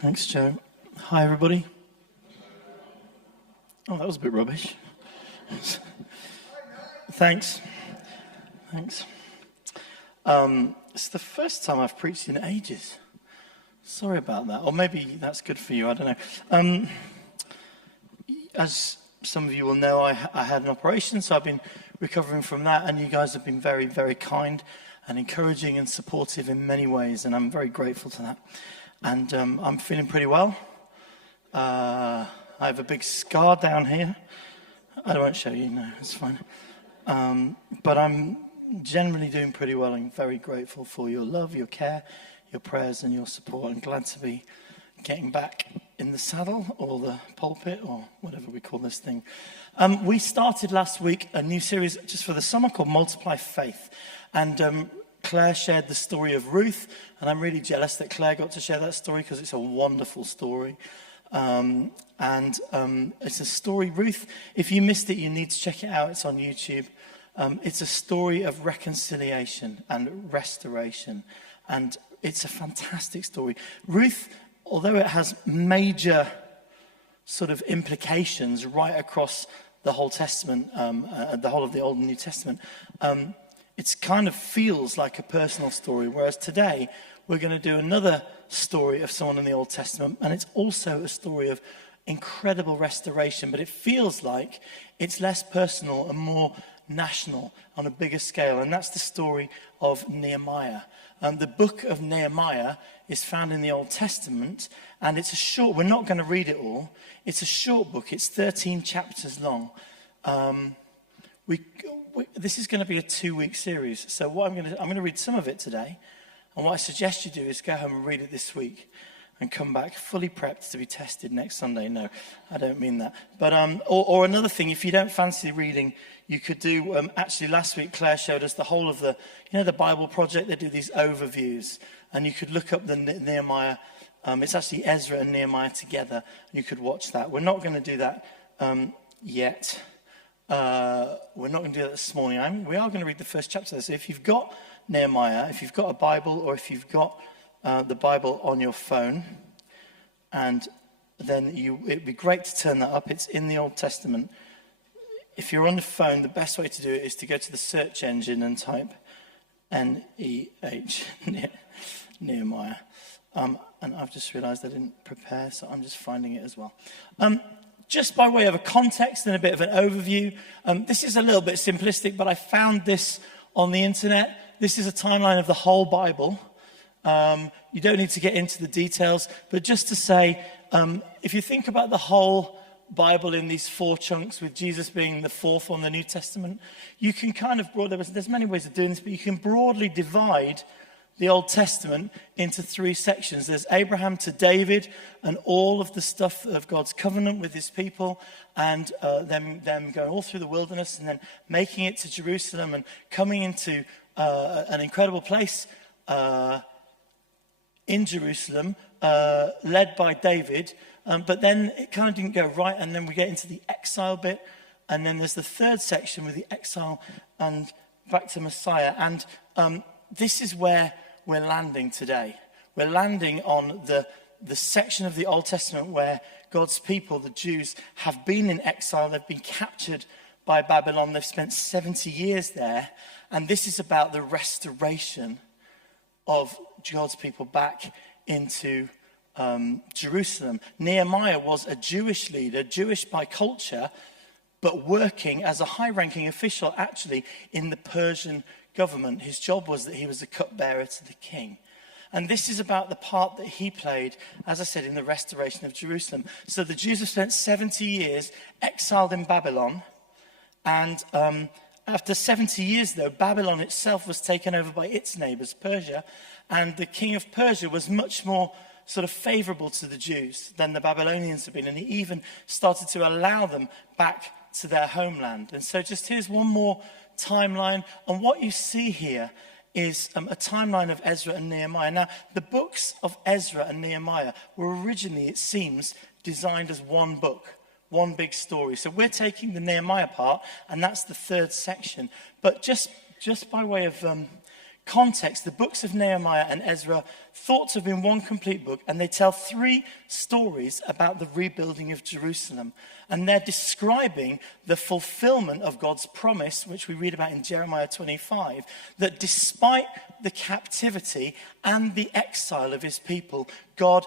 Thanks, Joe. Hi, everybody. Oh, that was a bit rubbish. Thanks. It's the first time I've preached in ages. Sorry about that. Or maybe that's good for you, I don't know. As some of you will know, I had an operation, so I've been recovering from that, and you guys have been very, very kind and encouraging and supportive in many ways, and I'm very grateful to that. And I'm feeling pretty well. I have a big scar down here. I won't show you, no, it's fine. But I'm generally doing pretty well and very grateful for your love, your care, your prayers and your support. I'm glad to be getting back in the saddle or the pulpit or whatever we call this thing. We started last week a new series just for the summer called Multiply Faith. And Claire shared the story of Ruth, and I'm really jealous that Claire got to share that story because it's a wonderful story. It's a story, Ruth, if you missed it, you need to check it out. It's on YouTube. It's a story of reconciliation and restoration, and it's a fantastic story. Ruth, although it has major sort of implications right across the whole Testament, the whole of the Old and New Testament, it kind of feels like a personal story, whereas today we're going to do another story of someone in the Old Testament, and it's also a story of incredible restoration, but it feels like it's less personal and more national on a bigger scale, and that's the story of Nehemiah. The book of Nehemiah is found in the Old Testament, and it's a short, we're not going to read it all, it's a short book, it's 13 chapters long. This is going to be a 2-week series, so what I'm going to read some of it today, and what I suggest you do is go home and read it this week and come back fully prepped to be tested next Sunday. No, I don't mean that. But or another thing, if you don't fancy reading, you could do, actually last week Claire showed us the whole of the Bible Project. They do these overviews, and you could look up the Nehemiah. It's actually Ezra and Nehemiah together, and you could watch that. We're not going to do that yet. We're not going to do that this morning. We are going to read the first chapter. So if you've got Nehemiah, if you've got a Bible, or if you've got the Bible on your phone, and then it'd be great to turn that up. It's in the Old Testament. If you're on the phone, the best way to do it is to go to the search engine and type N-E-H, Nehemiah. And I've just realized I didn't prepare, so I'm just finding it as well. Just by way of a context and a bit of an overview, this is a little bit simplistic, but I found this on the internet. This is a timeline of the whole Bible. You don't need to get into the details, but just to say, if you think about the whole Bible in these 4 chunks, with Jesus being the 4th on the New Testament, you can kind of there's many ways of doing this, but you can broadly divide the Old Testament into 3 sections. There's Abraham to David and all of the stuff of God's covenant with his people, and them going all through the wilderness and then making it to Jerusalem and coming into an incredible place in Jerusalem, led by David, but then it kind of didn't go right, and then we get into the exile bit, and then there's the 3rd section with the exile and back to Messiah, and this is where we're landing today. We're landing on the section of the Old Testament where God's people, the Jews, have been in exile. They've been captured by Babylon. They've spent 70 years there, and this is about the restoration of God's people back into Jerusalem. Nehemiah was a Jewish leader, Jewish by culture, but working as a high-ranking official actually in the Persian government. His job was that he was a cupbearer to the king. And this is about the part that he played, as I said, in the restoration of Jerusalem. So the Jews have spent 70 years exiled in Babylon, and after 70 years, though, Babylon itself was taken over by its neighbors, Persia, and the king of Persia was much more sort of favorable to the Jews than the Babylonians have been, and he even started to allow them back to their homeland. And so just here's one more timeline, and what you see here is a timeline of Ezra and Nehemiah. Now, the books of Ezra and Nehemiah were originally, it seems, designed as one book, one big story. So we're taking the Nehemiah part, and that's the 3rd section. But just by way of context, the books of Nehemiah and Ezra thought to have been one complete book, and they tell 3 stories about the rebuilding of Jerusalem. And they're describing the fulfillment of God's promise, which we read about in Jeremiah 25, that despite the captivity and the exile of his people, God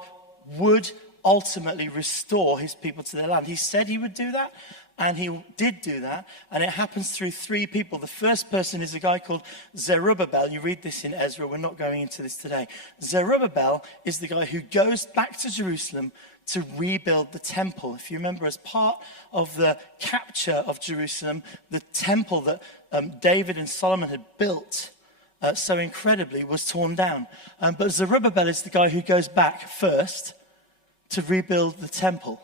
would ultimately restore his people to their land. He said he would do that, and he did do that, and it happens through 3 people. The first person is a guy called Zerubbabel. You read this in Ezra. We're not going into this today. Zerubbabel is the guy who goes back to Jerusalem to rebuild the temple. If you remember, as part of the capture of Jerusalem, the temple that David and Solomon had built so incredibly was torn down. But Zerubbabel is the guy who goes back first to rebuild the temple.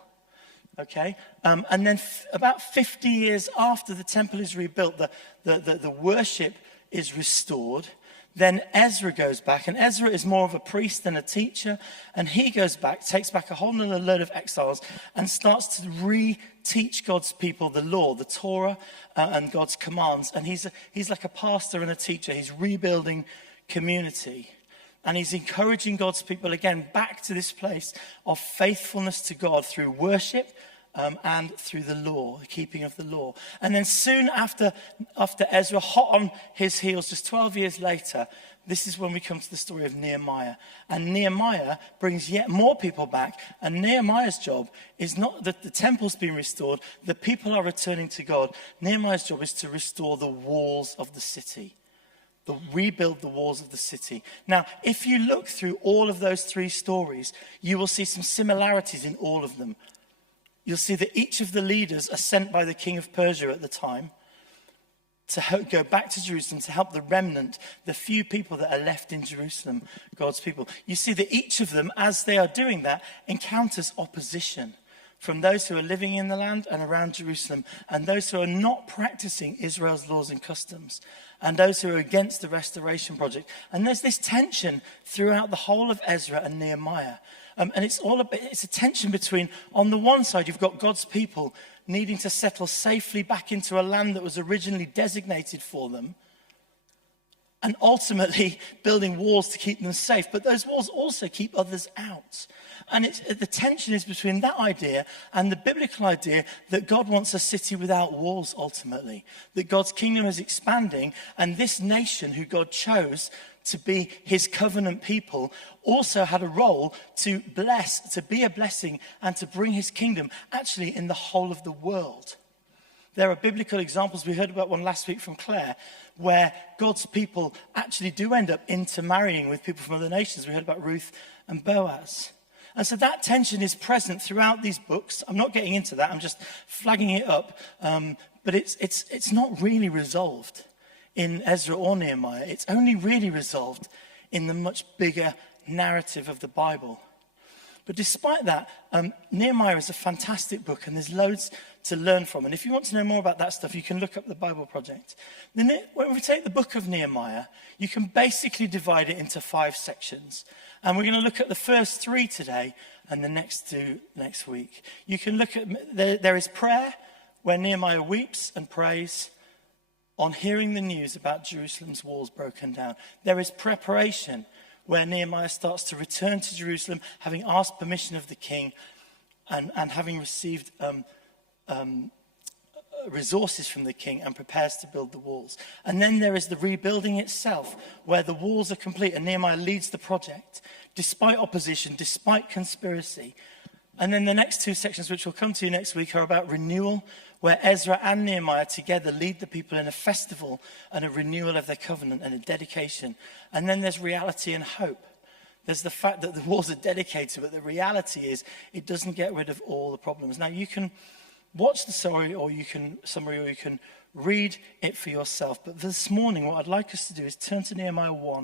Okay, and then about 50 years after the temple is rebuilt, the worship is restored. Then Ezra goes back, and Ezra is more of a priest than a teacher, and he goes back, takes back a whole other load of exiles, and starts to re-teach God's people the law, the Torah, and God's commands. And he's like a pastor and a teacher. He's rebuilding community. And he's encouraging God's people again back to this place of faithfulness to God through worship and through the law, the keeping of the law. And then soon after Ezra, hot on his heels, just 12 years later, this is when we come to the story of Nehemiah. And Nehemiah brings yet more people back. And Nehemiah's job is not that the temple's been restored, the people are returning to God. Nehemiah's job is to restore the walls of the city. Rebuild the walls of the city. Now, if you look through all of those 3 stories, you will see some similarities in all of them. You'll see that each of the leaders are sent by the king of Persia at the time to go back to Jerusalem to help the remnant, the few people that are left in Jerusalem, God's people. You see that each of them, as they are doing that, encounters opposition from those who are living in the land and around Jerusalem, and those who are not practicing Israel's laws and customs, and those who are against the restoration project. And there's this tension throughout the whole of Ezra and Nehemiah. And it's a tension between, on the one side, you've got God's people needing to settle safely back into a land that was originally designated for them, and ultimately building walls to keep them safe. But those walls also keep others out. And the tension is between that idea and the biblical idea that God wants a city without walls ultimately. That God's kingdom is expanding, and this nation who God chose to be his covenant people also had a role to bless, to be a blessing, and to bring his kingdom actually in the whole of the world. There are biblical examples. We heard about one last week from Claire, where God's people actually do end up intermarrying with people from other nations. We heard about Ruth and Boaz. And so that tension is present throughout these books. I'm not getting into that. I'm just flagging it up. But it's not really resolved in Ezra or Nehemiah. It's only really resolved in the much bigger narrative of the Bible. But despite that, Nehemiah is a fantastic book, and there's loads to learn from. And if you want to know more about that stuff, you can look up the Bible Project. Then when we take the book of Nehemiah, you can basically divide it into 5 sections. And we're going to look at the first 3 today and the next 2 next week. You can look at, there is prayer, where Nehemiah weeps and prays on hearing the news about Jerusalem's walls broken down. There is preparation, where Nehemiah starts to return to Jerusalem, having asked permission of the king and having received resources from the king, and prepares to build the walls. And then there is the rebuilding itself, where the walls are complete and Nehemiah leads the project, despite opposition, despite conspiracy. And then the next 2 sections, which we'll come to next week, are about renewal, where Ezra and Nehemiah together lead the people in a festival and a renewal of their covenant and a dedication. And then there's reality and hope. There's the fact that the walls are dedicated, but the reality is it doesn't get rid of all the problems. Now, you can watch the summary, or you can read it for yourself. But this morning, what I'd like us to do is turn to Nehemiah 1,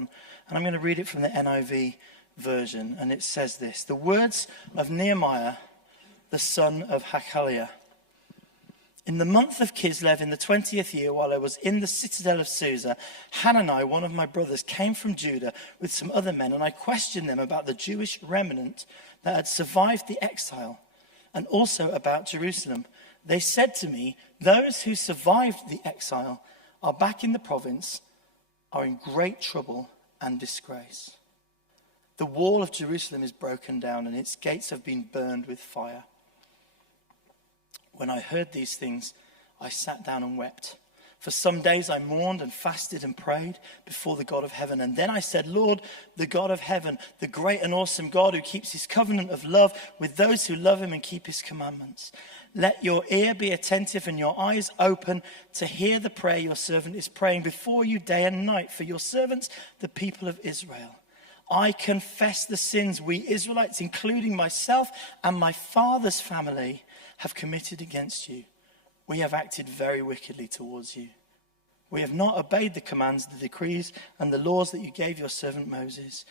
and I'm going to read it from the NIV version. And it says this: the words of Nehemiah, the son of Hakaliah. In the month of Kislev, in the 20th year, while I was in the citadel of Susa, Hanani, one of my brothers, came from Judah with some other men, and I questioned them about the Jewish remnant that had survived the exile, and also about Jerusalem. They said to me, those who survived the exile are back in the province are in great trouble and disgrace. The wall of Jerusalem is broken down, and its gates have been burned with fire. When I heard these things, I sat down and wept. For some days I mourned and fasted and prayed before the God of heaven. And then I said, Lord, the God of heaven, the great and awesome God who keeps his covenant of love with those who love him and keep his commandments. Let your ear be attentive and your eyes open to hear the prayer your servant is praying before you day and night for your servants, the people of Israel. I confess the sins we Israelites, including myself and my father's family, have committed against you. We have acted very wickedly towards you. We have not obeyed the commands, the decrees, and the laws that you gave your servant Moses.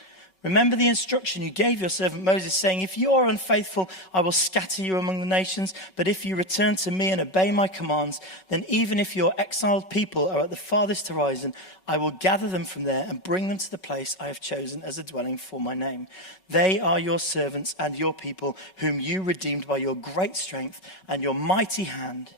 Remember the instruction you gave your servant Moses, saying, if you are unfaithful, I will scatter you among the nations. But if you return to me and obey my commands, then even if your exiled people are at the farthest horizon, I will gather them from there and bring them to the place I have chosen as a dwelling for my name. They are your servants and your people, whom you redeemed by your great strength and your mighty hand.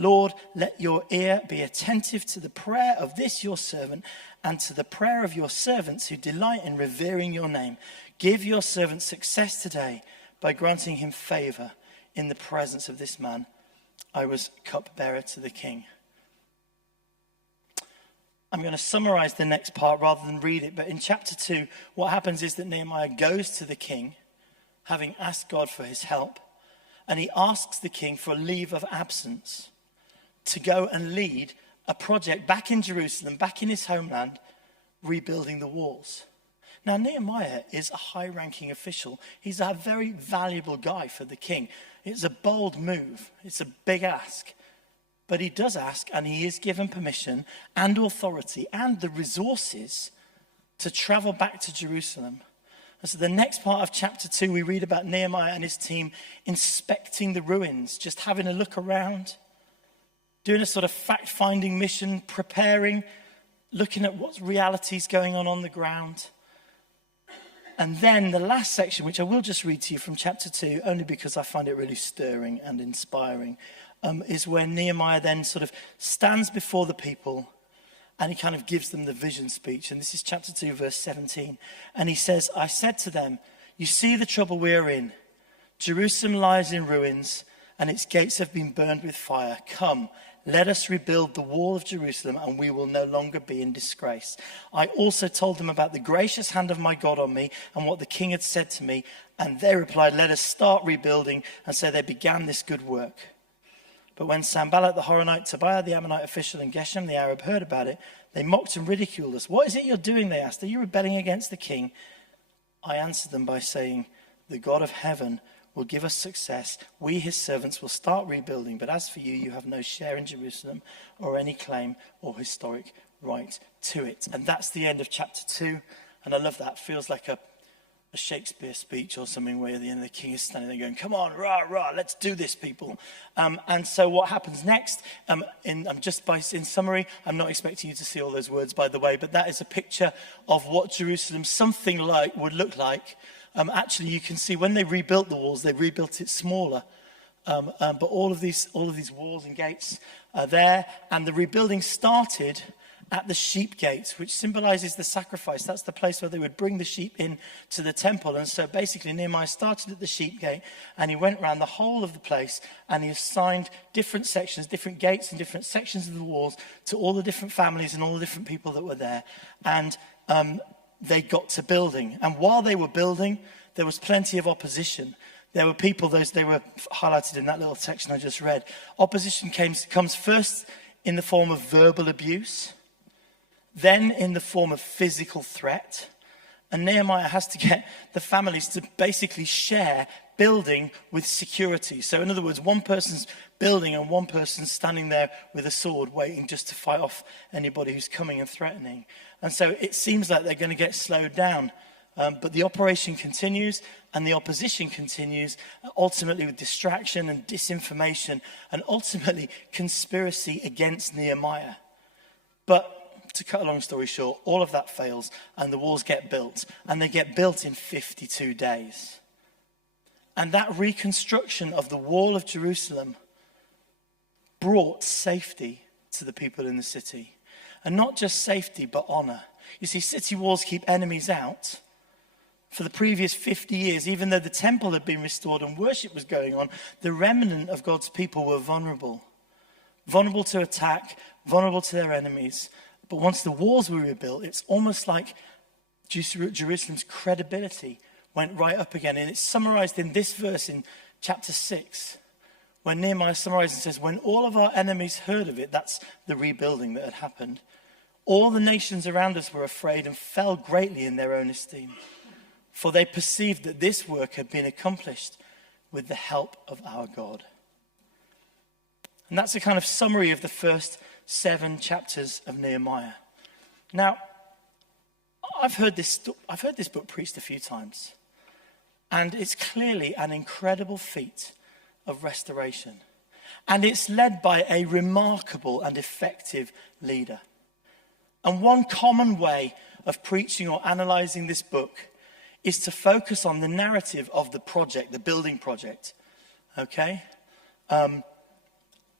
Lord, let your ear be attentive to the prayer of this your servant and to the prayer of your servants who delight in revering your name. Give your servant success today by granting him favor in the presence of this man. I was cupbearer to the king. I'm going to summarize the next part rather than read it, but in chapter 2, what happens is that Nehemiah goes to the king, having asked God for his help, and he asks the king for a leave of absence to go and lead a project back in Jerusalem, back in his homeland, rebuilding the walls. Now, Nehemiah is a high-ranking official. He's a very valuable guy for the king. It's a bold move. It's a big ask. But he does ask, and he is given permission and authority and the resources to travel back to Jerusalem. And so the next part of chapter 2, we read about Nehemiah and his team inspecting the ruins, just having a look around, doing a sort of fact-finding mission, preparing, looking at what reality's going on the ground. And then the last section, which I will just read to you from chapter 2, only because I find it really stirring and inspiring, is where Nehemiah then sort of stands before the people and he kind of gives them the vision speech. And this is chapter 2, verse 17. And he says, I said to them, you see the trouble we are in. Jerusalem lies in ruins and its gates have been burned with fire. Come, let us rebuild the wall of Jerusalem and we will no longer be in disgrace. I also told them about the gracious hand of my God on me and what the king had said to me. And they replied, let us start rebuilding. And so they began this good work. But when Sanballat the Horonite, Tobiah the Ammonite official, and Geshem the Arab heard about it, they mocked and ridiculed us. What is it you're doing, they asked. Are you rebelling against the king? I answered them by saying, the God of heaven will give us success. We, his servants, will start rebuilding. But as for you, you have no share in Jerusalem or any claim or historic right to it. And that's the end of chapter 2. And I love that. It feels like a Shakespeare speech or something where the end the king is standing there going, come on, rah, rah, let's do this, people. And so what happens next, in summary, I'm not expecting you to see all those words, by the way, but that is a picture of what Jerusalem something like would look like. Actually, you can see when they rebuilt the walls, they rebuilt it smaller. But all of these walls and gates are there. And the rebuilding started at the sheep gate, which symbolizes the sacrifice. That's the place where they would bring the sheep in to the temple. And so basically Nehemiah started at the sheep gate and he went around the whole of the place and he assigned different sections, different gates and different sections of the walls to all the different families and all the different people that were there. And they got to building. And while they were building, there was plenty of opposition. There were people, they were highlighted in that little section I just read. Opposition comes first in the form of verbal abuse, then in the form of physical threat. And Nehemiah has to get the families to basically share building with security. So in other words, one person's building and one person's standing there with a sword waiting just to fight off anybody who's coming and threatening. And so it seems like they're going to get slowed down. But the operation continues and the opposition continues, ultimately with distraction and disinformation and ultimately conspiracy against Nehemiah. But to cut a long story short, all of that fails and the walls get built. And they get built in 52 days. And that reconstruction of the wall of Jerusalem brought safety to the people in the city. And not just safety, but honor. You see, city walls keep enemies out. For the previous 50 years, even though the temple had been restored and worship was going on, the remnant of God's people were vulnerable. Vulnerable to attack, vulnerable to their enemies. But once the walls were rebuilt, it's almost like Jerusalem's credibility went right up again. And it's summarized in this verse in chapter 6, when Nehemiah summarizes and says, when all of our enemies heard of it, that's the rebuilding that had happened, all the nations around us were afraid and fell greatly in their own esteem. For they perceived that this work had been accomplished with the help of our God. And that's a kind of summary of the first 7 chapters of Nehemiah. Now, I've heard this book preached a few times. And it's clearly an incredible feat of restoration. And it's led by a remarkable and effective leader. And one common way of preaching or analyzing this book is to focus on the narrative of the project, the building project. Okay? And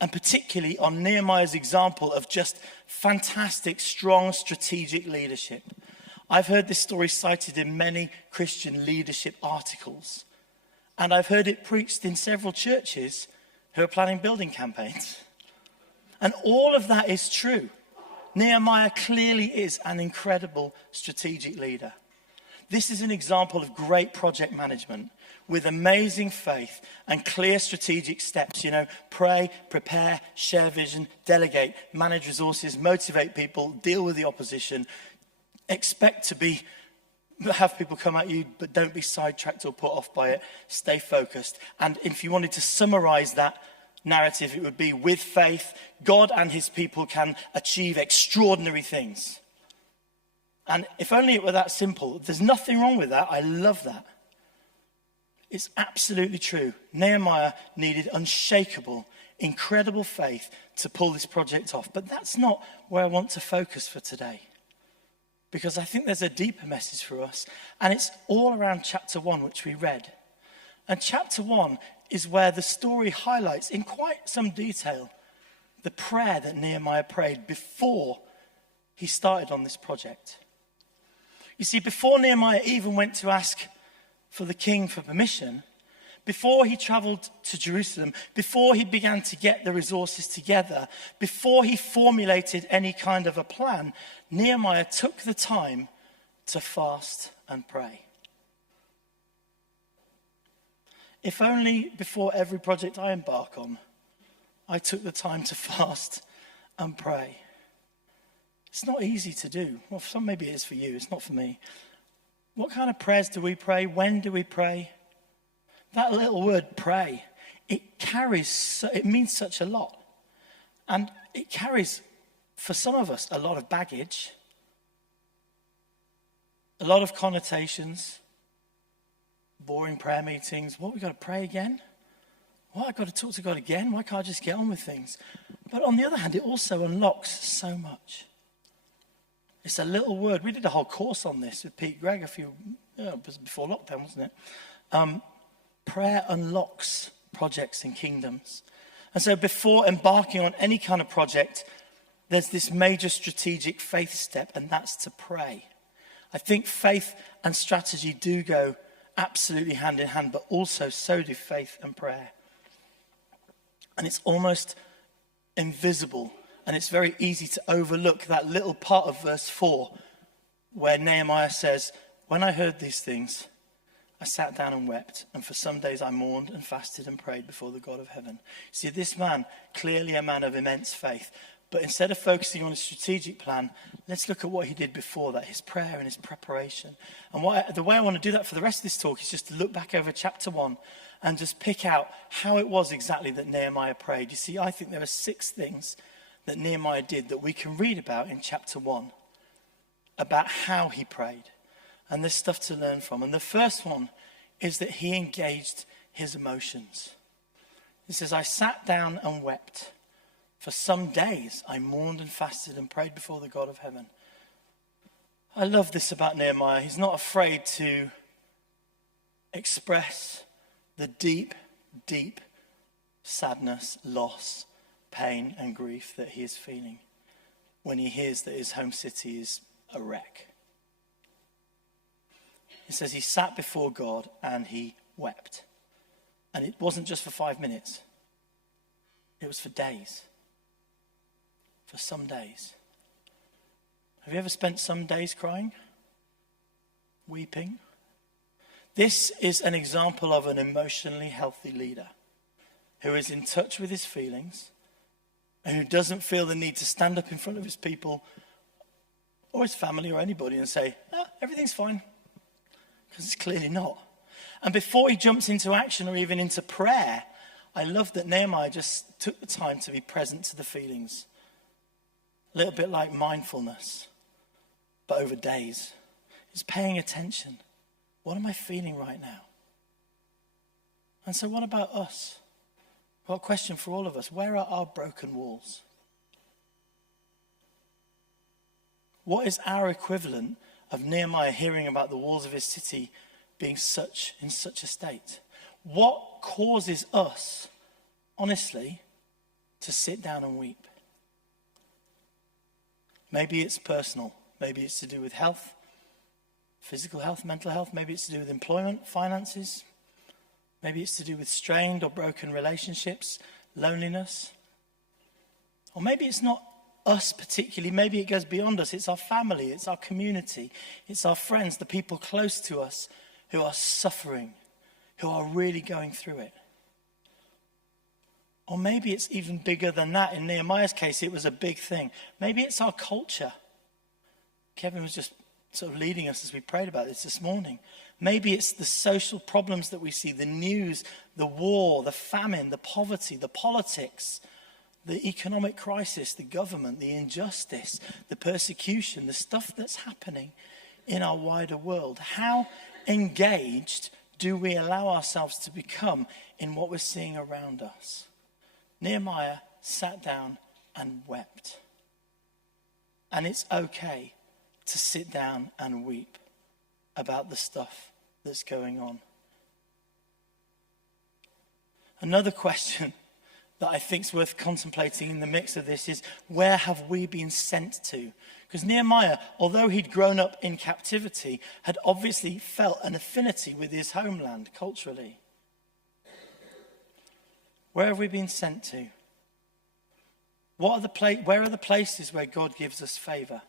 particularly on Nehemiah's example of just fantastic, strong, strategic leadership. I've heard this story cited in many Christian leadership articles. And I've heard it preached in several churches who are planning building campaigns. And all of that is true. Nehemiah clearly is an incredible strategic leader. This is an example of great project management with amazing faith and clear strategic steps. You know, pray, prepare, share vision, delegate, manage resources, motivate people, deal with the opposition. Expect to have people come at you, but don't be sidetracked or put off by it. Stay focused. And if you wanted to summarize that narrative, it would be, with faith, God and his people can achieve extraordinary things. And if only it were that simple. There's nothing wrong with that. I love that. It's absolutely true. Nehemiah needed unshakable, incredible faith to pull this project off. But that's not where I want to focus for today. Because I think there's a deeper message for us. And it's all around chapter 1, which we read. And chapter 1 is where the story highlights in quite some detail the prayer that Nehemiah prayed before he started on this project. You see, before Nehemiah even went to ask for the king for permission, before he traveled to Jerusalem, before he began to get the resources together, before he formulated any kind of a plan, Nehemiah took the time to fast and pray. If only before every project I embark on, I took the time to fast and pray. It's not easy to do. Well, for some maybe it is for you. It's not for me. What kind of prayers do we pray? When do we pray? That little word, pray, it means such a lot. And it carries, for some of us, a lot of baggage, a lot of connotations, boring prayer meetings. What, we got to pray again? What, I got to talk to God again? Why can't I just get on with things? But on the other hand, it also unlocks so much. It's a little word. We did a whole course on this with Pete Gregg it was before lockdown, wasn't it? Prayer unlocks projects and kingdoms. And so before embarking on any kind of project, there's this major strategic faith step, and that's to pray. I think faith and strategy do go absolutely hand in hand, but also so do faith and prayer. And it's almost invisible. And it's very easy to overlook that little part of verse 4 where Nehemiah says, when I heard these things, I sat down and wept, and for some days I mourned and fasted and prayed before the God of heaven. See, this man, clearly a man of immense faith, but instead of focusing on a strategic plan, let's look at what he did before that, his prayer and his preparation. And the way I want to do that for the rest of this talk is just to look back over chapter 1 and just pick out how it was exactly that Nehemiah prayed. You see, I think there are 6 things that Nehemiah did that we can read about in chapter 1, about how he prayed. And there's stuff to learn from. And the first one is that he engaged his emotions. He says, I sat down and wept. For some days I mourned and fasted and prayed before the God of heaven. I love this about Nehemiah. He's not afraid to express the deep, deep sadness, loss, pain and grief that he is feeling. when he hears that his home city is a wreck. It says he sat before God and he wept. And it wasn't just for 5 minutes. It was for days. For some days. Have you ever spent some days crying? Weeping? This is an example of an emotionally healthy leader who is in touch with his feelings and who doesn't feel the need to stand up in front of his people or his family or anybody and say, everything's fine. Because it's clearly not. And before he jumps into action or even into prayer, I love that Nehemiah just took the time to be present to the feelings. A little bit like mindfulness, but over days. He's paying attention. What am I feeling right now? And so what about us? Well, a question for all of us. Where are our broken walls? What is our equivalent of Nehemiah hearing about the walls of his city being in such a state? What causes us, honestly, to sit down and weep? Maybe it's personal. Maybe it's to do with health, physical health, mental health. Maybe it's to do with employment, finances. Maybe it's to do with strained or broken relationships, loneliness. Or maybe it's not us particularly. Maybe it goes beyond us. It's our family. It's our community. It's our friends, the people close to us who are suffering, who are really going through it. Or maybe it's even bigger than that. In Nehemiah's case, it was a big thing. Maybe it's our culture. Kevin was just sort of leading us as we prayed about this morning. Maybe it's the social problems that we see, the news, the war, the famine, the poverty, the politics, the economic crisis, the government, the injustice, the persecution, the stuff that's happening in our wider world. How engaged do we allow ourselves to become in what we're seeing around us? Nehemiah sat down and wept. And it's okay to sit down and weep about the stuff that's going on. Another question that I think is worth contemplating in the mix of this is, where have we been sent to? Because Nehemiah, although he'd grown up in captivity, had obviously felt an affinity with his homeland culturally. Where have we been sent to? Where are the places where God gives us favor?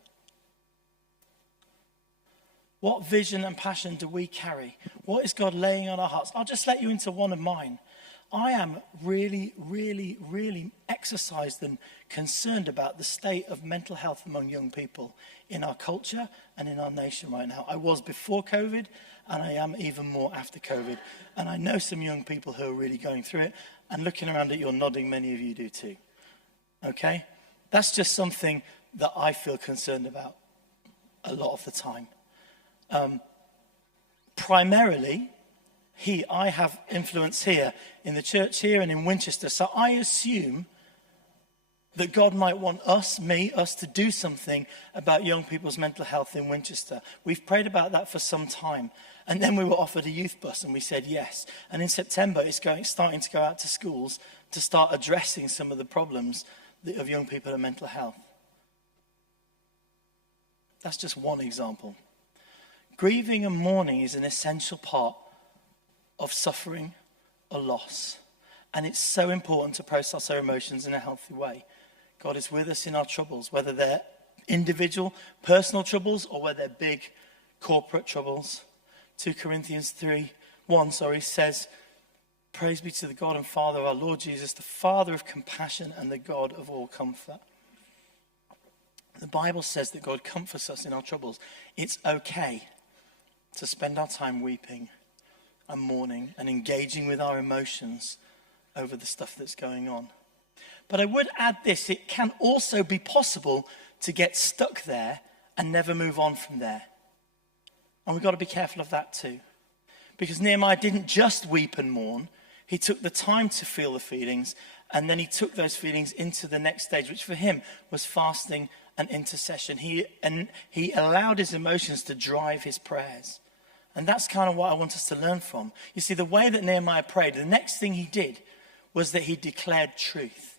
What vision and passion do we carry? What is God laying on our hearts? I'll just let you into one of mine. I am really, really, really exercised and concerned about the state of mental health among young people in our culture and in our nation right now. I was before COVID, and I am even more after COVID. And I know some young people who are really going through it. And looking around at you, nodding, many of you do too. Okay? That's just something that I feel concerned about a lot of the time. Primarily, I have influence here in the church here and in Winchester. So I assume that God might want us to do something about young people's mental health in Winchester. We've prayed about that for some time. And then we were offered a youth bus and we said yes. And in September, it's starting to go out to schools to start addressing some of the problems of young people and mental health. That's just one example. Grieving and mourning is an essential part of suffering or loss. And it's so important to process our emotions in a healthy way. God is with us in our troubles, whether they're individual, personal troubles, or whether they're big corporate troubles. 2 Corinthians 1 says, "Praise be to the God and Father of our Lord Jesus, the Father of compassion and the God of all comfort." The Bible says that God comforts us in our troubles. It's okay to spend our time weeping and mourning and engaging with our emotions over the stuff that's going on. But I would add this, it can also be possible to get stuck there and never move on from there. And we've got to be careful of that too. Because Nehemiah didn't just weep and mourn, he took the time to feel the feelings, and then he took those feelings into the next stage, which for him was fasting and intercession. He allowed his emotions to drive his prayers. And that's kind of what I want us to learn from. You see, the way that Nehemiah prayed, the next thing he did was that he declared truth.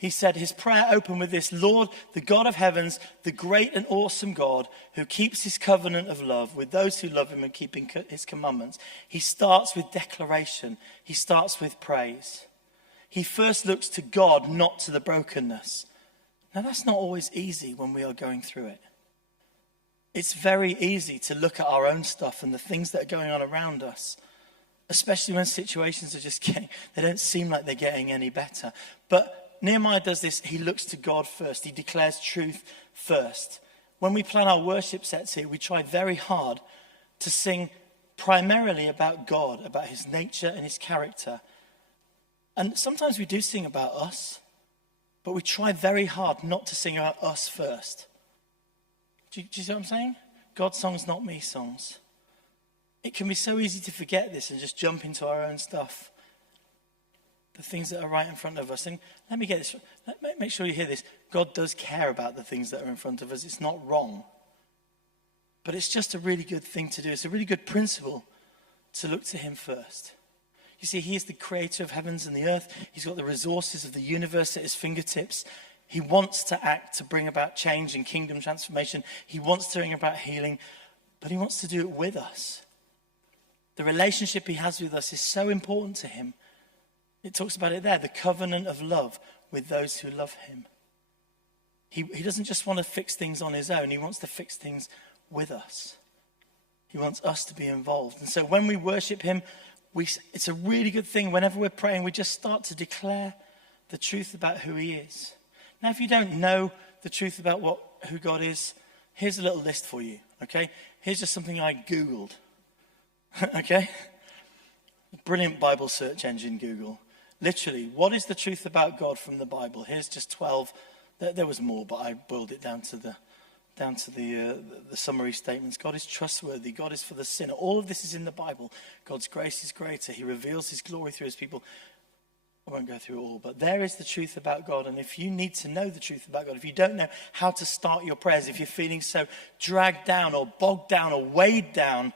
He said his prayer opened with this: Lord, the God of heavens, the great and awesome God who keeps his covenant of love with those who love him and keeping his commandments. He starts with declaration. He starts with praise. He first looks to God, not to the brokenness. Now, that's not always easy when we are going through it. It's very easy to look at our own stuff and the things that are going on around us, especially when situations are just they don't seem like they're getting any better. But Nehemiah does this. He looks to God first. He declares truth first. When we plan our worship sets here, we try very hard to sing primarily about God, about his nature and his character. And sometimes we do sing about us, but we try very hard not to sing about us first. Do you see what I'm saying? God's songs, not me songs. It can be so easy to forget this and just jump into our own stuff. The things that are right in front of us. And let me get this, make sure you hear this. God does care about the things that are in front of us. It's not wrong. But it's just a really good thing to do. It's a really good principle to look to him first. You see, he is the creator of heavens and the earth. He's got the resources of the universe at his fingertips. He wants to act to bring about change and kingdom transformation. He wants to bring about healing, but he wants to do it with us. The relationship he has with us is so important to him. It talks about it there, the covenant of love with those who love him. He doesn't just want to fix things on his own. He wants to fix things with us. He wants us to be involved. And so when we worship him, it's a really good thing. Whenever we're praying, we just start to declare the truth about who he is. Now, if you don't know the truth about who God is, here's a little list for you, okay? Here's just something I Googled, okay? Brilliant Bible search engine, Google. Literally, what is the truth about God from the Bible? Here's just 12. There was more, but I boiled it down to the summary statements. God is trustworthy. God is for the sinner. All of this is in the Bible. God's grace is greater. He reveals his glory through his people. I won't go through it all, but there is the truth about God. And if you need to know the truth about God, if you don't know how to start your prayers, if you're feeling so dragged down or bogged down or weighed down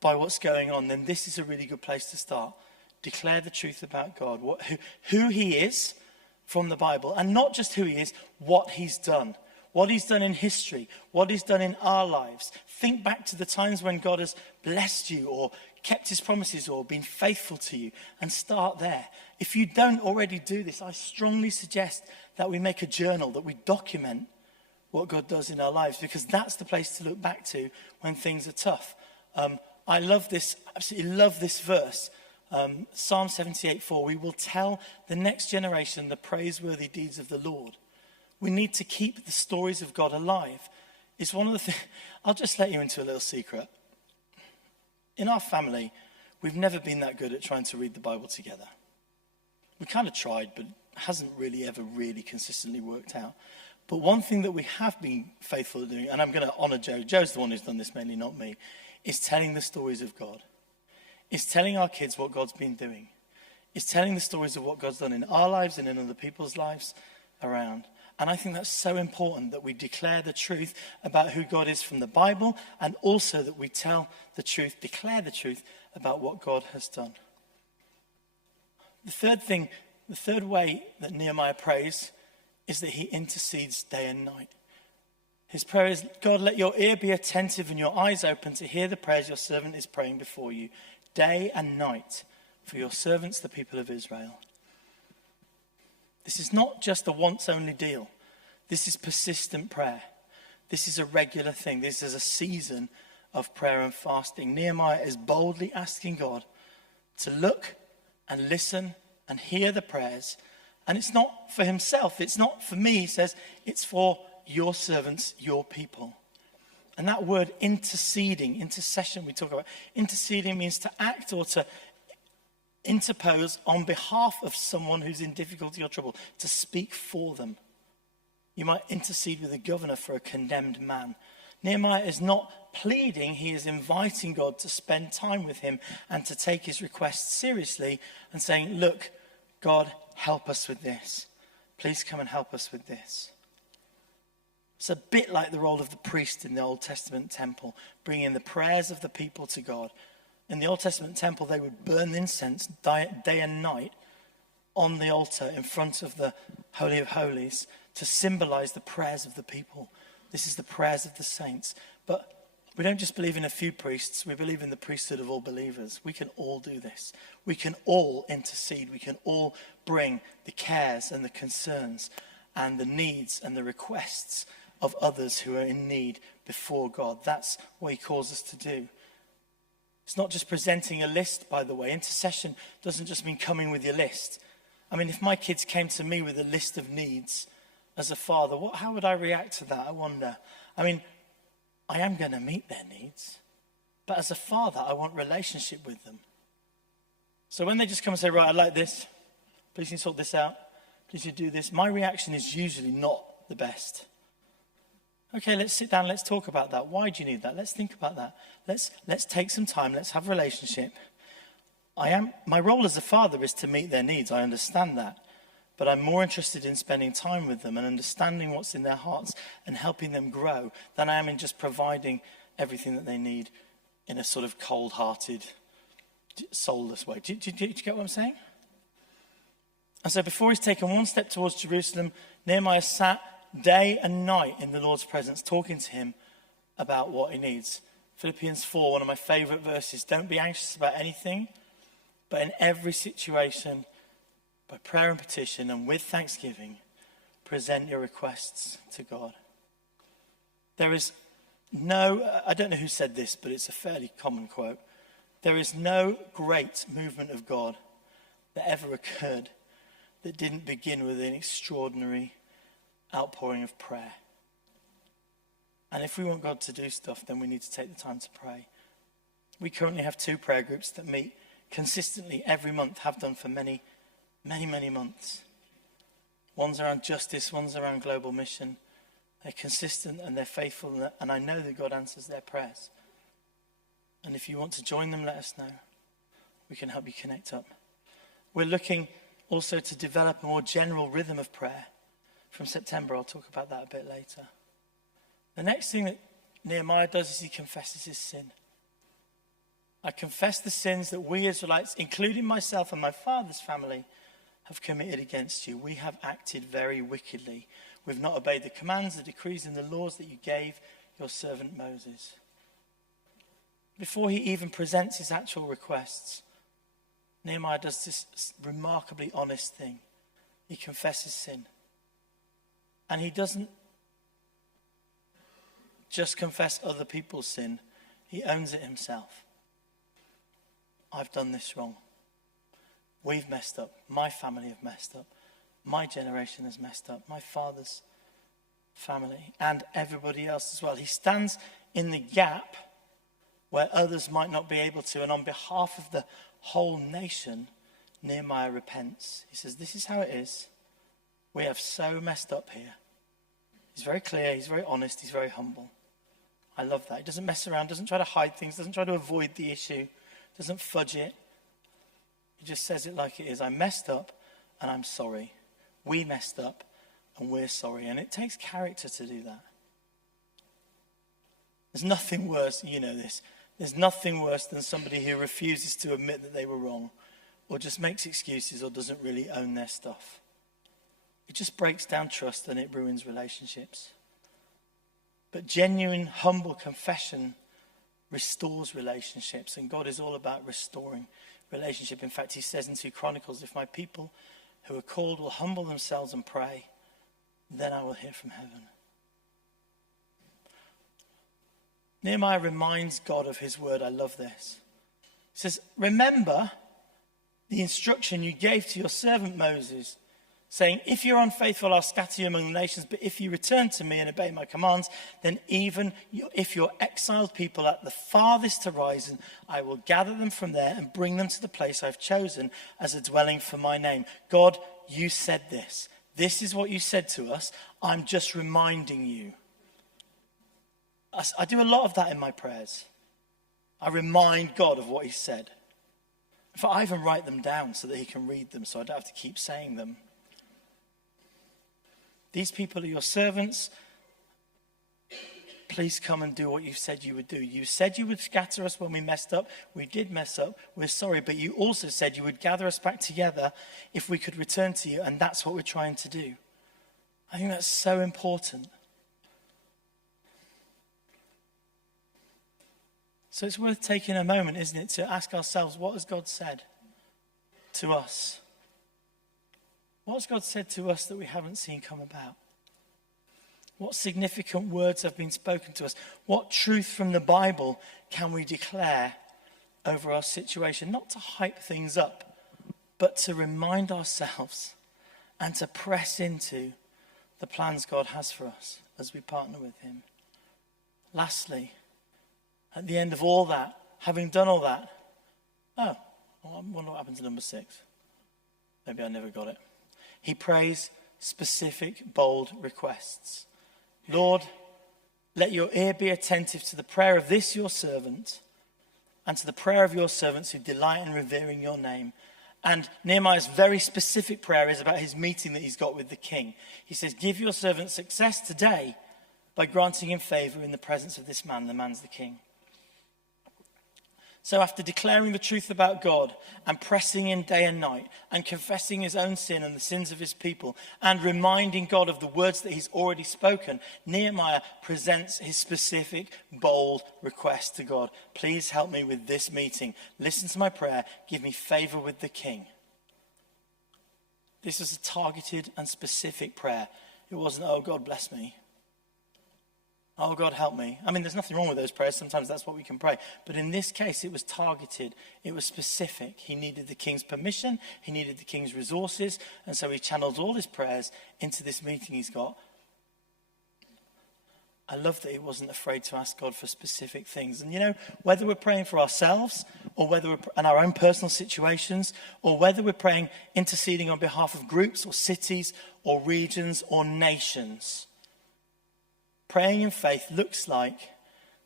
by what's going on, then this is a really good place to start. Declare the truth about God, who he is from the Bible, and not just who he is, what he's done. What he's done in history, what he's done in our lives. Think back to the times when God has blessed you or kept his promises or been faithful to you, and start there. If you don't already do this, I strongly suggest that we make a journal, that we document what God does in our lives, because that's the place to look back to when things are tough. I love this, absolutely love this verse. Psalm 78:4, we will tell the next generation the praiseworthy deeds of the Lord. We need to keep the stories of God alive. It's one of the things, I'll just let you into a little secret. In our family, we've never been that good at trying to read the Bible together. We kind of tried, but it hasn't really ever really consistently worked out. But one thing that we have been faithful at doing, and I'm going to honor Joe, Joe's the one who's done this mainly, not me, is telling the stories of God. It's telling our kids what God's been doing. It's telling the stories of what God's done in our lives and in other people's lives around. And I think that's so important that we declare the truth about who God is from the Bible, and also that we tell the truth, declare the truth about what God has done. The third way that Nehemiah prays is that he intercedes day and night. His prayer is, God, let your ear be attentive and your eyes open to hear the prayers your servant is praying before you, day and night, for your servants, the people of Israel. This is not just a once-only deal. This is persistent prayer. This is a regular thing. This is a season of prayer and fasting. Nehemiah is boldly asking God to look and listen and hear the prayers. And it's not for himself. It's not for me. He says, it's for your servants, your people. And that word interceding, intercession we talk about, interceding means to act or to interpose on behalf of someone who's in difficulty or trouble, to speak for them. You might intercede with a governor for a condemned man. Nehemiah is not pleading, he is inviting God to spend time with him and to take his request seriously and saying, look, God, help us with this. Please come and help us with this. It's a bit like the role of the priest in the Old Testament temple, bringing the prayers of the people to God. In the Old Testament temple, they would burn incense day and night on the altar in front of the Holy of Holies to symbolize the prayers of the people. This is the prayers of the saints. But we don't just believe in a few priests, we believe in the priesthood of all believers. We can all do this. We can all intercede. We can all bring the cares and the concerns and the needs and the requests of others who are in need before God. That's what he calls us to do. It's not just presenting a list, by the way. Intercession doesn't just mean coming with your list. I mean, if my kids came to me with a list of needs as a father, how would I react to that, I wonder? I mean, I am going to meet their needs. But as a father, I want relationship with them. So when they just come and say, right, I like this. Please can you sort this out? Please you do this. My reaction is usually not the best. Okay, let's sit down. Let's talk about that. Why do you need that? Let's think about that. Let's take some time. Let's have a relationship. My role as a father is to meet their needs. I understand that. But I'm more interested in spending time with them and understanding what's in their hearts and helping them grow than I am in just providing everything that they need in a sort of cold-hearted, soulless way. Do you get what I'm saying? And so before he's taken one step towards Jerusalem, Nehemiah sat day and night in the Lord's presence, talking to him about what he needs. Philippians 4, one of my favorite verses. Don't be anxious about anything, but in every situation, by prayer and petition and with thanksgiving, present your requests to God. There is no, I don't know who said this, but it's a fairly common quote. There is no great movement of God that ever occurred that didn't begin with an extraordinary outpouring of prayer. And if we want God to do stuff, then we need to take the time to pray. We currently have 2 prayer groups that meet consistently every month, have done for many months. One's around justice, one's around global mission. They're consistent and they're faithful, and I know that God answers their prayers. And if you want to join them, let us know. We can help you connect up. We're looking also to develop a more general rhythm of prayer. From September, I'll talk about that a bit later. The next thing that Nehemiah does is he confesses his sin. I confess the sins that we Israelites, including myself and my father's family, have committed against you. We have acted very wickedly. We've not obeyed the commands, the decrees, and the laws that you gave your servant Moses. Before he even presents his actual requests, Nehemiah does this remarkably honest thing. He confesses sin. And he doesn't just confess other people's sin. He owns it himself. I've done this wrong. We've messed up. My family have messed up. My generation has messed up. My father's family and everybody else as well. He stands in the gap where others might not be able to. And on behalf of the whole nation, Nehemiah repents. He says, this is how it is. We have so messed up here. He's very clear. He's very honest. He's very humble. I love that. He doesn't mess around, doesn't try to hide things, doesn't try to avoid the issue, doesn't fudge it. He just says it like it is. I messed up and I'm sorry. We messed up and we're sorry. And it takes character to do that. There's nothing worse, you know this, there's nothing worse than somebody who refuses to admit that they were wrong or just makes excuses or doesn't really own their stuff. It just breaks down trust and it ruins relationships. But genuine, humble confession restores relationships, and God is all about restoring relationship. In fact, he says in 2 Chronicles, if my people who are called will humble themselves and pray, then I will hear from heaven. Nehemiah reminds God of his word. I love this. He says, remember the instruction you gave to your servant Moses, saying, if you're unfaithful, I'll scatter you among the nations. But if you return to me and obey my commands, then even if you're exiled people at the farthest horizon, I will gather them from there and bring them to the place I've chosen as a dwelling for my name. God, you said this. This is what you said to us. I'm just reminding you. I do a lot of that in my prayers. I remind God of what he said. In fact, I even write them down so that he can read them so I don't have to keep saying them. These people are your servants. please come and do what you said you would do. You said you would scatter us when we messed up. We did mess up. We're sorry. But you also said you would gather us back together if we could return to you. And that's what we're trying to do. I think that's so important. So it's worth taking a moment, isn't it, to ask ourselves, what has God said to us? What has God said to us that we haven't seen come about? What significant words have been spoken to us? What truth from the Bible can we declare over our situation? Not to hype things up, but to remind ourselves and to press into the plans God has for us as we partner with him. Lastly, at the end of all that, having done all that, I wonder what happened to number 6. Maybe I never got it. He prays specific, bold requests. Lord, let your ear be attentive to the prayer of this your servant and to the prayer of your servants who delight in revering your name. And Nehemiah's very specific prayer is about his meeting that he's got with the king. He says, give your servant success today by granting him favor in the presence of this man. The man's the king. So after declaring the truth about God and pressing in day and night and confessing his own sin and the sins of his people and reminding God of the words that he's already spoken, Nehemiah presents his specific, bold request to God. Please help me with this meeting. Listen to my prayer. Give me favor with the king. This was a targeted and specific prayer. It wasn't, oh, God bless me. Oh, God, help me. I mean, there's nothing wrong with those prayers. Sometimes that's what we can pray. But in this case, it was targeted. It was specific. He needed the king's permission. He needed the king's resources. And so he channeled all his prayers into this meeting he's got. I love that he wasn't afraid to ask God for specific things. And you know, whether we're praying for ourselves or whether we're in our own personal situations or whether we're praying, interceding on behalf of groups or cities or regions or nations, praying in faith looks like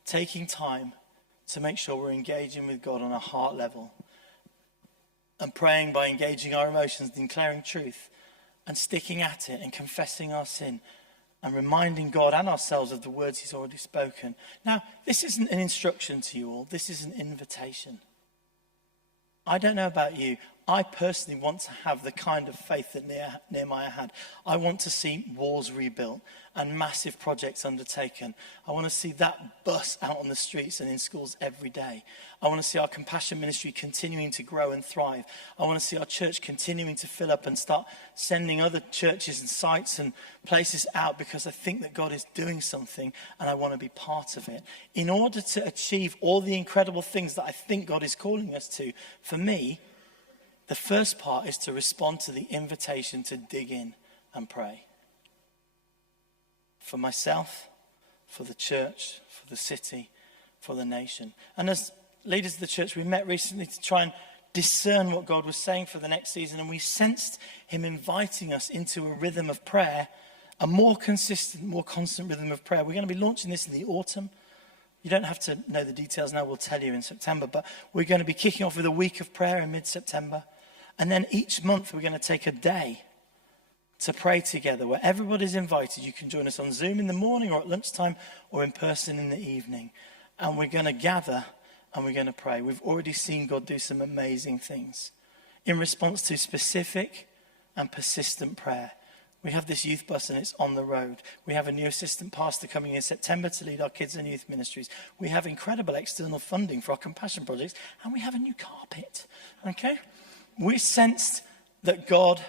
taking time to make sure we're engaging with God on a heart level. And praying by engaging our emotions, declaring truth, and sticking at it and confessing our sin and reminding God and ourselves of the words he's already spoken. Now, this isn't an instruction to you all. This is an invitation. I don't know about you. I personally want to have the kind of faith that Nehemiah had. I want to see walls rebuilt and massive projects undertaken. I want to see that bus out on the streets and in schools every day. I want to see our compassion ministry continuing to grow and thrive. I want to see our church continuing to fill up and start sending other churches and sites and places out because I think that God is doing something and I want to be part of it. In order to achieve all the incredible things that I think God is calling us to, for me, the first part is to respond to the invitation to dig in and pray. For myself, for the church, for the city, for the nation. And as leaders of the church, we met recently to try and discern what God was saying for the next season. And we sensed him inviting us into a rhythm of prayer, a more consistent, more constant rhythm of prayer. We're going to be launching this in the autumn. You don't have to know the details now, we'll tell you in September. But we're going to be kicking off with a week of prayer in mid-September. And then each month we're going to take a day to pray together where everybody's invited. You can join us on Zoom in the morning or at lunchtime or in person in the evening. And we're going to gather and we're going to pray. We've already seen God do some amazing things in response to specific and persistent prayer. We have this youth bus and it's on the road. We have a new assistant pastor coming in September to lead our kids and youth ministries. We have incredible external funding for our compassion projects and we have a new carpet. Okay? We sensed that God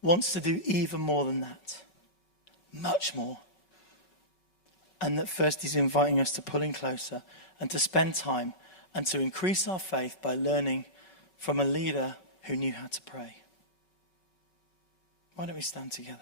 wants to do even more than that. Much more. And that first he's inviting us to pull in closer and to spend time and to increase our faith by learning from a leader who knew how to pray. Why don't we stand together?